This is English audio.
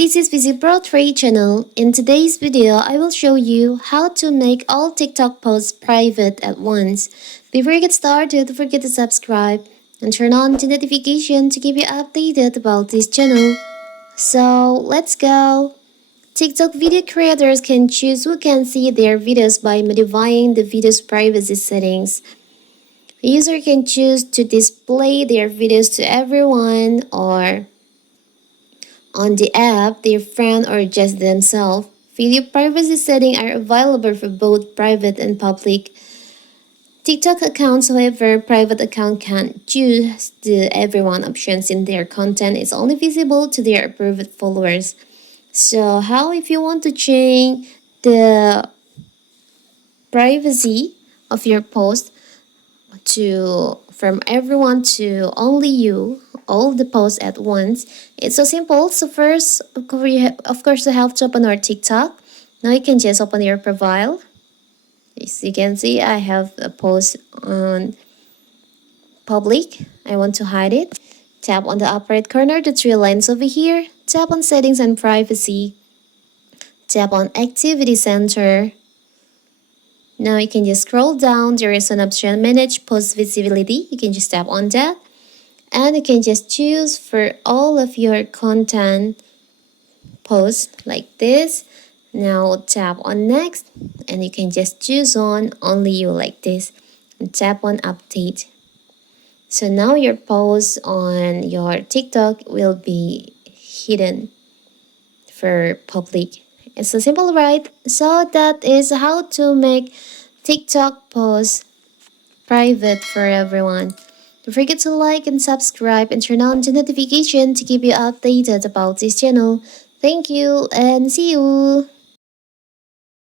This is Visibro 3 channel. In today's video, I will show you how to make all TikTok posts private at once. Before you get started, don't forget to subscribe and turn on the notification to keep you updated about this channel. So let's go. TikTok video creators can choose who can see their videos by modifying the video's privacy settings. A user can choose to display their videos to everyone or on the app, their friend, or just themselves. Video privacy settings are available for both private and public. TikTok accounts, however, private account can't choose the everyone options in their content. It's only visible to their approved followers. So how if you want to change the privacy of your post to from everyone to only you, all the posts at once, it's so simple. So first, of course you have to open our TikTok. Now you can just open your profile. As you can see, I have a post on public. I want to hide it. Tap on the upper right corner, the three lines over here. Tap on settings and privacy. Tap on activity center. Now you can just scroll down. There is an option manage post visibility. You can just tap on that. And you can just choose for all of your content posts like this. Now tap on next and you can just choose on only you like this and tap on update. So now your posts on your TikTok will be hidden for public. It's so simple, right? So that is how to make TikTok posts private for everyone. Don't forget to like and subscribe and turn on the notification to keep you updated about this channel. Thank you and see you!